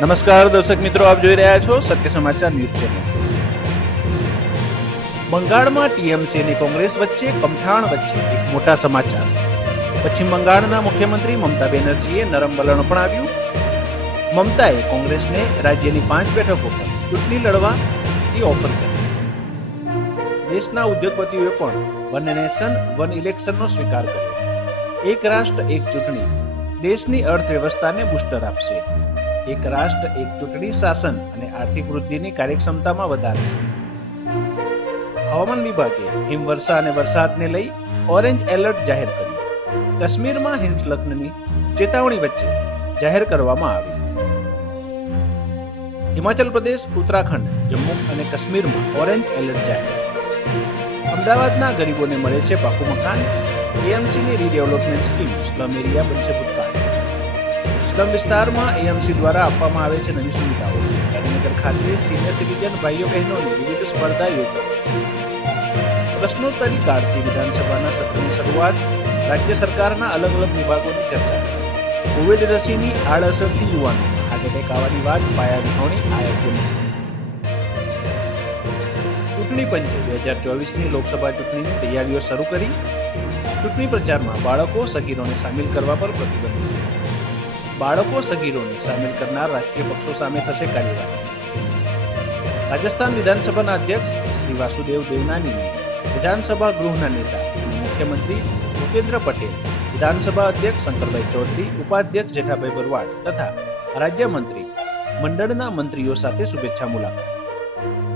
નમસ્કાર દર્શક મિત્રો, આપ જોઈ રહ્યા છો સત્ય સમાચાર ન્યૂઝ ચેનલ. બંગાળમાં ટીએમસી અને કોંગ્રેસ વચ્ચે કમઠાણ વચ્ચે એક મોટા સમાચાર. પશ્ચિમ બંગાળના મુખ્યમંત્રી મમતા બેનર્જીએ નરમ વલણ અપનાવ્યું. મમતાએ કોંગ્રેસને રાજ્યની 5 બેઠકો પર ચૂંટણી લડવાની ઓફર કરી. દેશના ઉદ્યોગપતિઓએ પણ વન નેશન વન ઇલેક્શનનો સ્વીકાર કર્યો. એક રાષ્ટ્ર એક ચૂંટણી દેશની અર્થવ્યવસ્થાને બૂસ્ટર આપશે. એક રાષ્ટ્ર એક ચૂંટણી શાસન અને આર્થિક વૃદ્ધિની કાર્યક્ષમતામાં વધારશે. હવામાન વિભાગે હિમવર્ષા અને વરસાદને લઈ ઓરેન્જ એલર્ટ જાહેર કર્યું. કાશ્મીરમાં હિમસ્ખલનની ચેતવણી વચ્ચે જાહેર કરવામાં આવી. હિમાચલ પ્રદેશ, ઉત્તરાખંડ, જમ્મુ અને કાશ્મીરમાં ઓરેન્જ એલર્ટ જાહેર. અમદાવાદના ગરીબોને મળે છે પાકું મકાન. એએમસીની રીડેવલપમેન્ટ સ્કીમ સ્લમ એરિયા બનશે ભૂતકાળ. સ્લમ વિસ્તારમાં એએમસી દ્વારા આપવામાં આવે છે નવી સુવિધાઓ. ગાંધીનગર ખાતે સિનિયર સિટીઝન ભાઈઓ બહેનોની વિવિધ સ્પર્ધા યોજાઈ. પ્રશ્નોત્તરી કાળથી વિધાનસભાના સત્રની શરૂઆત. રાજ્ય સરકારના અલગ અલગ વિભાગોની ચર્ચા. કોવિડ રસીની આડઅસરથી યુવાનો હાર્ટ એટેક આવવાની વાત પાયાવિહોણી આયોજન. ચૂંટણી પંચે 2024ની લોકસભા ચૂંટણીની તૈયારીઓ શરૂ કરી. ચૂંટણી પ્રચારમાં બાળકો સગીરોને સામેલ કરવા પર પ્રતિબંધ. બાળકો સગીરોને સામેલ કરનાર રાજકીય પક્ષો સામે થશે કાર્યવાહી. રાજસ્થાન વિધાનસભાના અધ્યક્ષ શ્રી વાસુદેવ દેવનાનીને વિધાનસભા ગૃહના નેતા અને મુખ્યમંત્રી ભૂપેન્દ્ર પટેલ, વિધાનસભા અધ્યક્ષ શંકરભાઈ ચૌધરી, ઉપાધ્યક્ષ જેઠાભાઈ ભરવાડ તથા રાજ્યમંત્રી મંડળના મંત્રીઓ સાથે શુભેચ્છા મુલાકાત.